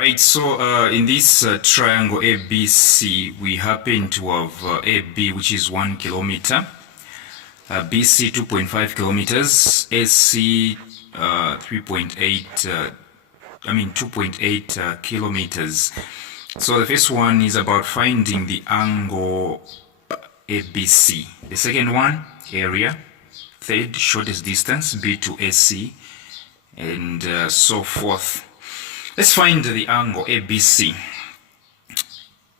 Right, so in this triangle ABC, we happen to have AB, which is 1 kilometer, BC 2.5 kilometers, AC 2.8 kilometers. So the first one is about finding the angle ABC. The second one, area. Third, shortest distance, B to AC, and so forth. Let's find the angle ABC.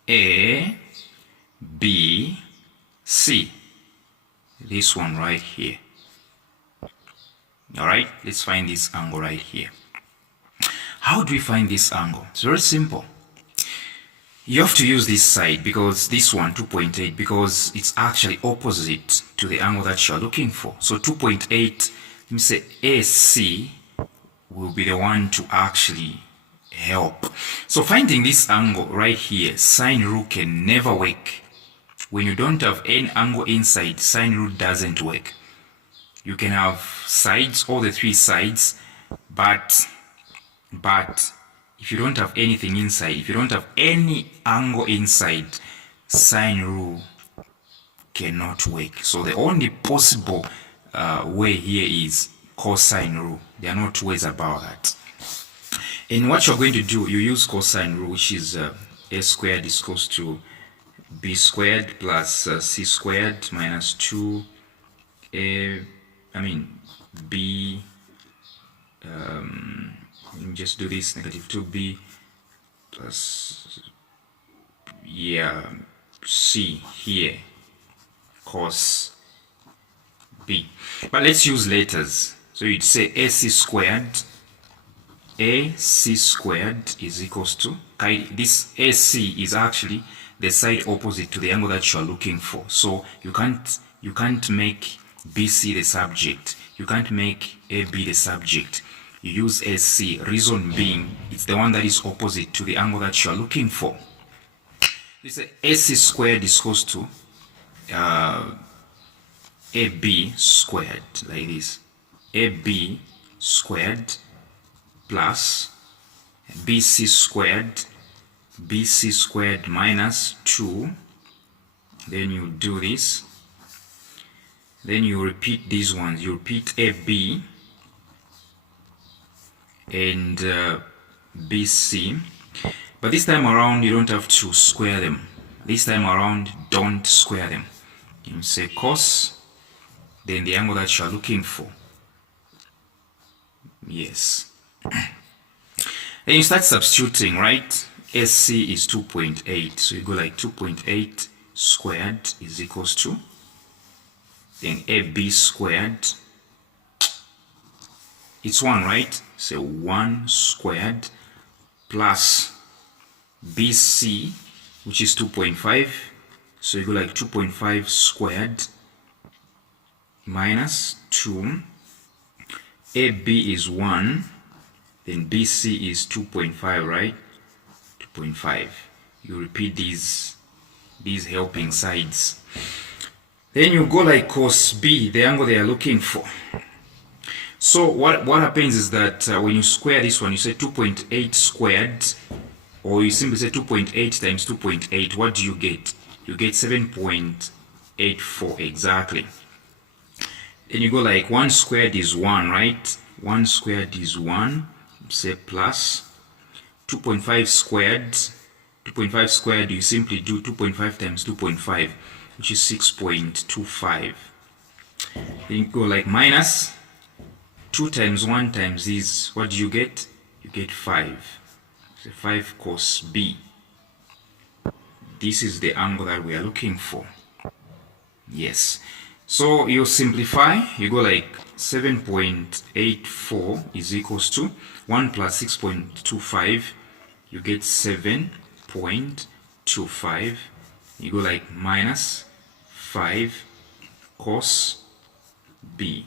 A, B, C. This one right here. Alright, let's find this angle right here. How do we find this angle? It's very simple. You have to use this side, because this one, 2.8, because it's actually opposite to the angle that you're looking for. So 2.8, let me say AC will be the one to actually help. So finding this angle right here, sine rule can never work. When you don't have any angle inside, sine rule doesn't work. You can have sides, all the three sides, but if you don't have anything inside, if you don't have any angle inside, sine rule cannot work. So the only possible way here is cosine rule. There are no two ways about that. And what you're going to do, you use cosine rule, which is a squared is equals to b squared plus c squared minus 2 b, let me just do this, negative 2b plus, c here, cos b. But let's use letters. So you'd say ac squared is equals to, this AC is actually the side opposite to the angle that you are looking for. So you can't make BC the subject. You can't make AB the subject. You use AC, reason being it's the one that is opposite to the angle that you are looking for. This AC squared is equals to AB squared, like this. AB squared plus BC squared minus 2. Then you do this. Then you repeat these ones. You repeat AB and BC. But this time around, you don't have to square them. This time around, don't square them. You say cos, then the angle that you are looking for. Yes. Then you start substituting, right? SC is 2.8, so you go like 2.8 squared is equals to, then AB squared, it's 1, right? So 1 squared plus BC, which is 2.5, so you go like 2.5 squared minus 2, AB is 1, then BC is 2.5, right? 2.5. You repeat these helping sides. Then you go like cos B, the angle they are looking for. So what happens is that when you square this one, you say 2.8 squared, or you simply say 2.8 times 2.8, what do you get? You get 7.84 exactly. Then you go like 1 squared is 1, right? 1 squared is 1, say plus 2.5 squared. 2.5 squared, you simply do 2.5 times 2.5, which is 6.25. Then you go like minus 2 times 1 times this. What do you get? You get 5. So 5 cos B. This is the angle that we are looking for. Yes. So you simplify, you go like 7.84 is equals to 1 plus 6.25, you get 7.25. You go like minus 5 cos B.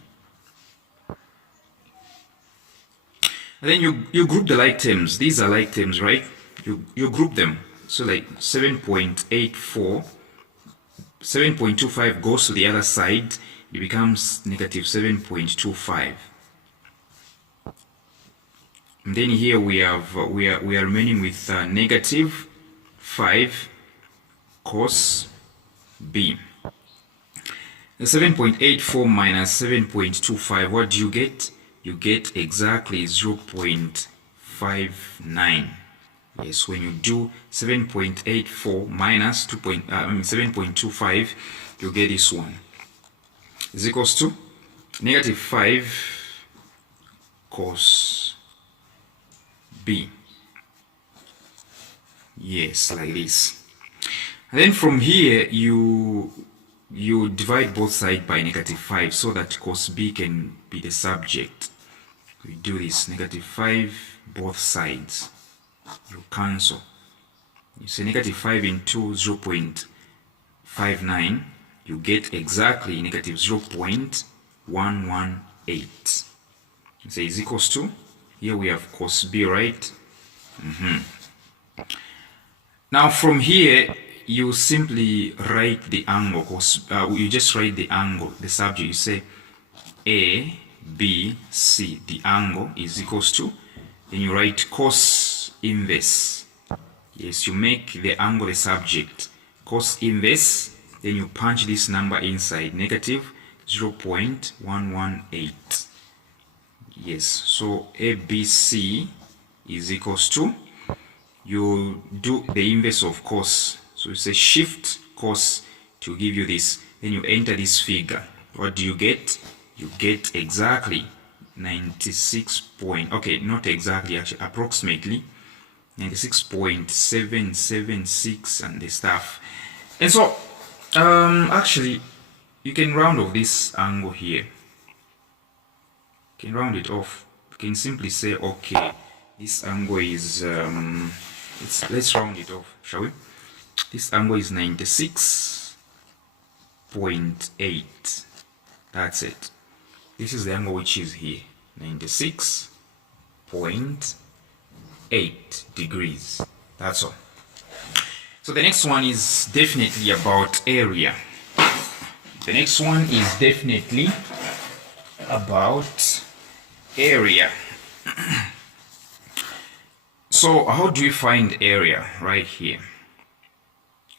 And then you group the like terms. These are like terms, right? You group them. So like 7.84, 7.25 goes to the other side, it becomes negative 7.25. And then here we have we are remaining with negative 5 cos B. 7.84 minus 7.25, what do you get? You get exactly 0.59. Yes, when you do 7.84 minus 7.25, you get this one. Is equals to negative 5 cos B. Yes, like this. And then from here, you divide both sides by negative 5 so that cos B can be the subject. We do this, negative 5 both sides. You cancel. You say negative 5 into 0.59, you get exactly negative 0.118. You say is equals to, here we have cos B, right? Now from here, you simply write the angle, you just write the angle, the subject. You say A, B, C, the angle is equals to, then you write cos inverse. Yes, you make the angle the subject, cos inverse, then you punch this number inside, negative 0.118. Yes, so ABC is equals to, you do the inverse of cos. So you say shift cos to give you this. Then you enter this figure. What do you get? You get exactly 96 point, okay, not exactly, actually approximately 96.776 and the stuff. And so actually you can round off this angle here. You can round it off. You can simply say, okay, this angle is let's round it off, shall we? This angle is 96.8. That's it. This is the angle which is here, 96.8 degrees. That's all. So the next one is definitely about area. The next one is definitely about area. So how do we find area? Right here.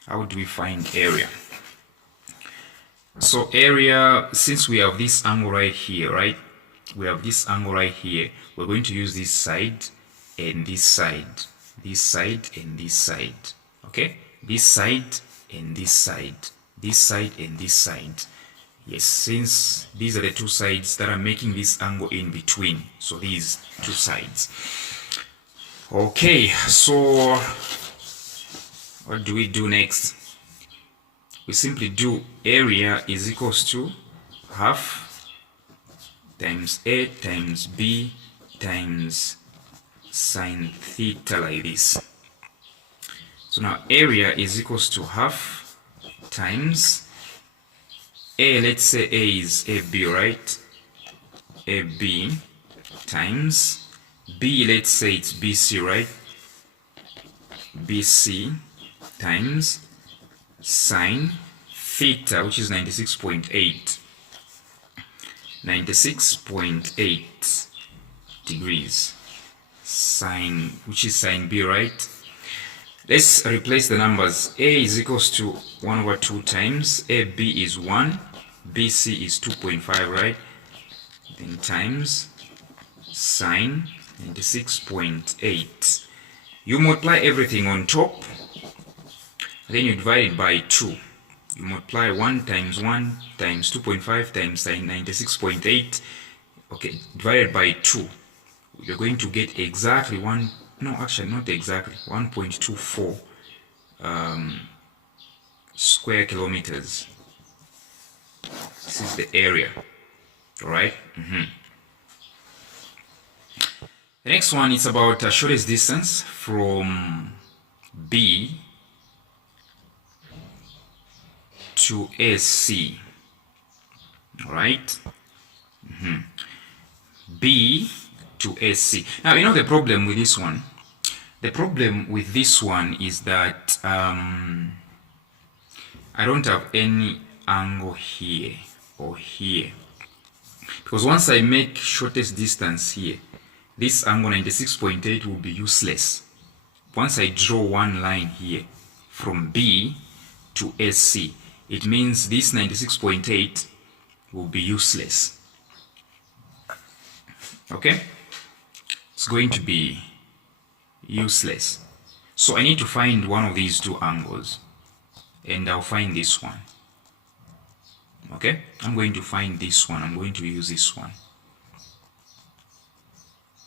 How do we find area? So area, since we have this angle right here, right? We have this angle right here. We're going to use this side and this side. This side and this side. Okay? This side and this side. This side and this side. Yes, since these are the two sides that are making this angle in between. So these two sides. Okay, so what do we do next? We simply do area is equals to half times A times B times sine theta, like this. So now area is equals to half times A, let's say A is AB, right? AB times B, let's say it's BC, right? BC times sine theta, which is 96.8. 96.8 degrees. Sine, which is sine B, right? Let's replace the numbers. A is equals to 1 over 2 times AB is 1, BC is 2.5, right? Then times sine 96.8. You multiply everything on top, then you divide it by 2. You multiply 1 times 2.5 times sine 96.8. Okay, divided by 2. You're going to get exactly not exactly, 1.24 square kilometers. This is the area. Alright? The next one is about the shortest distance from B to AC. Alright? B to AC. Now, you know the problem with this one? The problem with this one is that I don't have any angle here or here. Because once I make shortest distance here, this angle 96.8 will be useless. Once I draw one line here from B to SC, it means this 96.8 will be useless. Okay? It's going to be useless. So I need to find one of these two angles, and I'll find this one. Okay? I'm going to find this one. I'm going to use this one.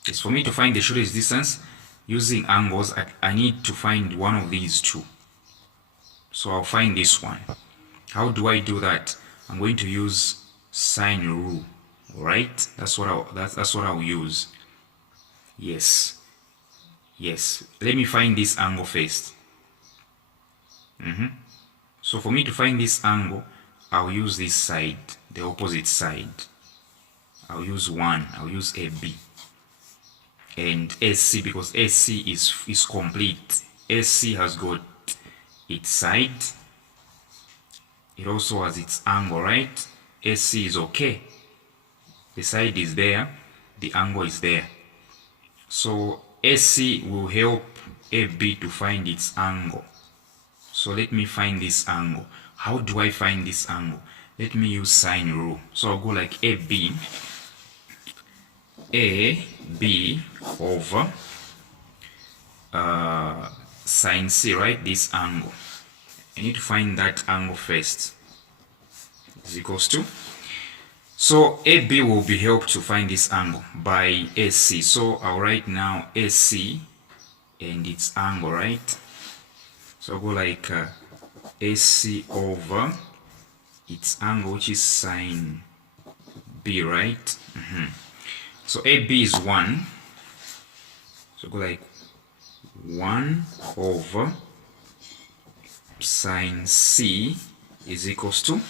It's for me to find the shortest distance using angles. I need to find one of these two. So I'll find this one. How do I do that? I'm going to use sine rule. Alright? That's what I'll use. Yes. Let me find this angle first. So for me to find this angle, I'll use this side, the opposite side. I'll use 1. I'll use AB. And SC, because SC is complete. SC has got its side. It also has its angle, right? SC is okay. The side is there. The angle is there. So SC will help AB to find its angle. So let me find this angle. How do I find this angle? Let me use sine rule. So I'll go like AB over sine C, right? This angle. I need to find that angle first. Is equals to. So AB will be helped to find this angle by SC. So I'll write now SC and its angle, right? So I'll go like SC over its angle, which is sine B, right? So AB is 1. So go like 1 over sine C is equals to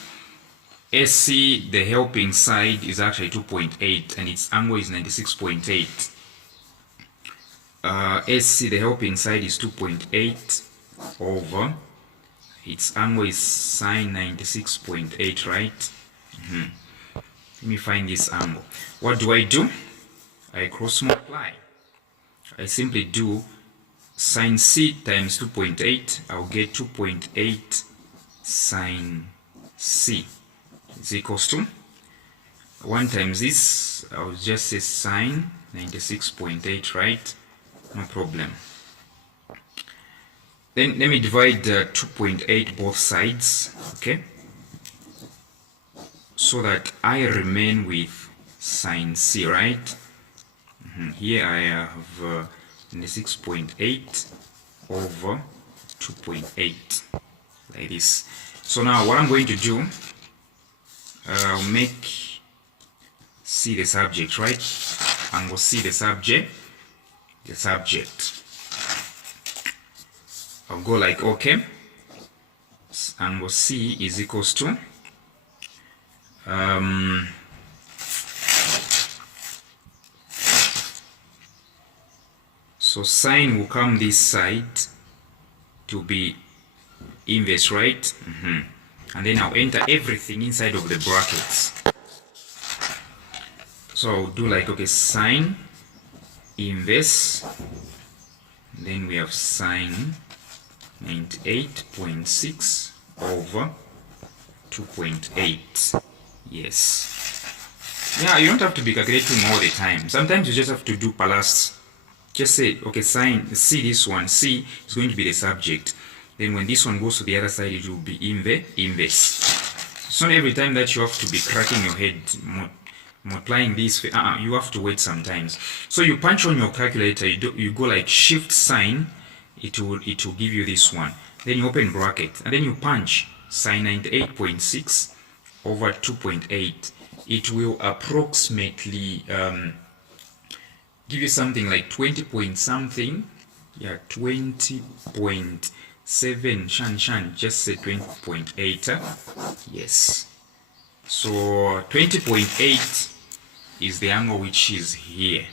SC, the helping side, is actually 2.8 and its angle is 96.8. SC, the helping side, is 2.8 over its angle is sine 96.8, right? Let me find this angle. What do? I cross multiply. I simply do sine C times 2.8. I'll get 2.8 sine C is equals to 1 times this. I'll just say sine 96.8, right? No problem. Then let me divide 2.8 both sides, okay? So that I remain with sine C, right? Here I have 96.8 over 2.8, like this. So now what I'm going to do, I'll make C the subject, right? Angle C the subject. I'll go like, okay, angle C is equals to so sine will come this side to be inverse, right? And then I'll enter everything inside of the brackets. So I'll do like, okay, sine inverse, then we have sine 98.6 over 2.8. Yes. Yeah, you don't have to be calculating all the time. Sometimes you just have to do plus. Just say, okay, sine, see this one, C is going to be the subject. Then when this one goes to the other side, it will be inverse. It's not every time that you have to be cracking your head multiplying this. You have to wait sometimes. So you punch on your calculator, you go like shift sine, it will give you this one. Then you open bracket, and then you punch sine 98.6 over 2.8. It will approximately give you something like 20 point something. Yeah, 20.7 shan, just say 20.8. Yes. So 20.8 is the angle which is here.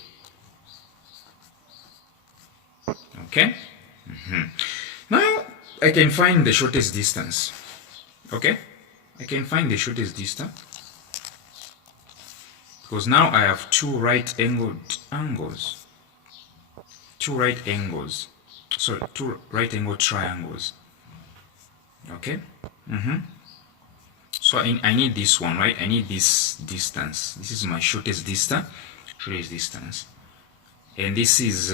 Okay? Now I can find the shortest distance. Okay? I can find the shortest distance. because now I have two right angled angles. Two right angles. Sorry, two right angled triangles. Okay? So I need this one, right? I need this distance. This is my shortest distance. And this is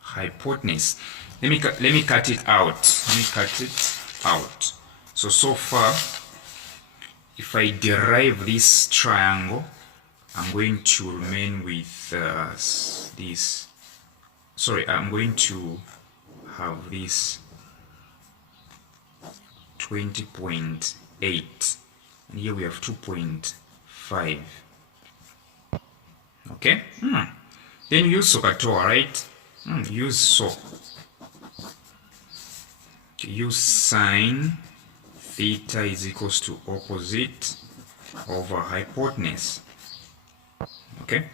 hypotenuse. Let me cut it out. So far, if I derive this triangle, I'm going to remain with this. Sorry, I'm going to have this 20.8, and here we have 2.5. Okay. Then use SOHCAHTOA, right? Use SO. Use sine theta is equals to opposite over hypotenuse. Okay.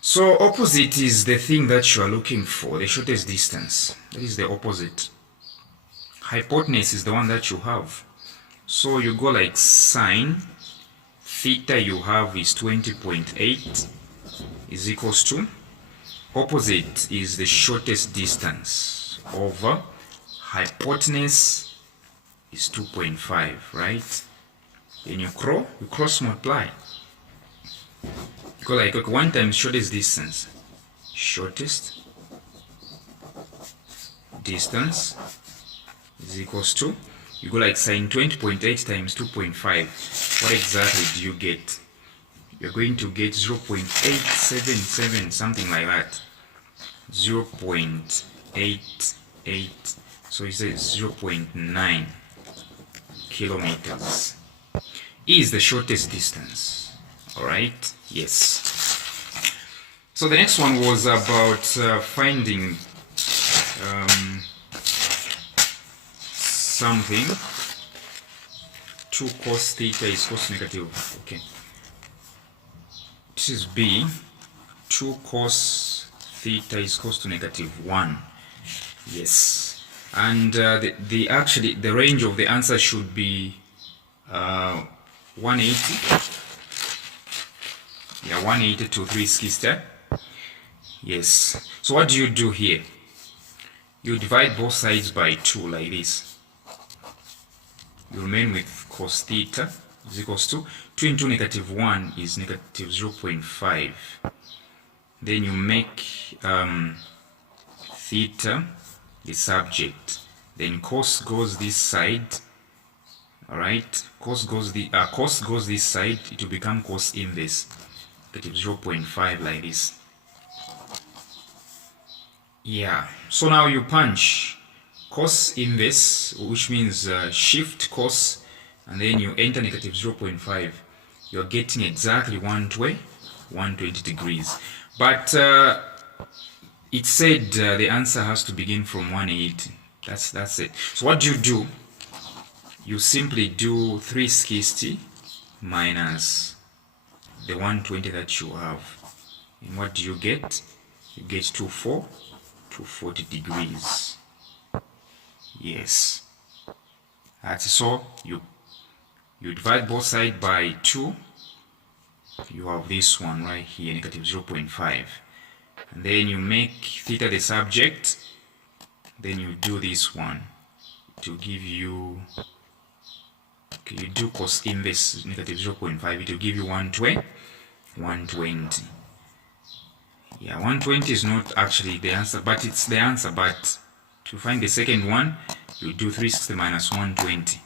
So opposite is the thing that you are looking for, the shortest distance. That is the opposite. Hypotenuse is the one that you have. So you go like sine theta you have is 20.8 is equals to opposite is the shortest distance over hypotenuse is 2.5, right? Then you cross multiply. You go like, okay, 1 times shortest distance is equals to, you go like sine 20.8 times 2.5. What exactly do you get? You're going to get 0.877, something like that. 0.88. So it says 0.9 kilometers is the shortest distance. Alright? Yes. So the next one was about finding something. 2 cos theta is cos negative. Okay. This is B. 2 cos theta is cos to negative 1. Yes. And actually the range of the answer should be 180. Yeah, 180 to 360. Yes. So what do you do here? You divide both sides by 2 like this. You remain with cos theta is equals to 2 into negative 1 is negative 0.5. Then you make theta the subject. Then cos goes this side. Alright, cos goes this side. It will become cos inverse, negative 0.5 like this. Yeah. So now you punch cos inverse, which means shift cos, and then you enter negative 0.5. You're getting exactly 120 degrees. But it said the answer has to begin from 180. That's it. So what do? You simply do 360 minus the 120 that you have. And what do you get? You get 240 degrees. Yes. That's so you divide both sides by 2. You have this one right here, negative 0.5. And then you make theta the subject. Then you do this one to give you, okay, you do cos inverse negative 0.5. It will give you 120. Yeah, 120 is not actually the answer, but it's the answer. But to find the second one, you do 360 minus 120.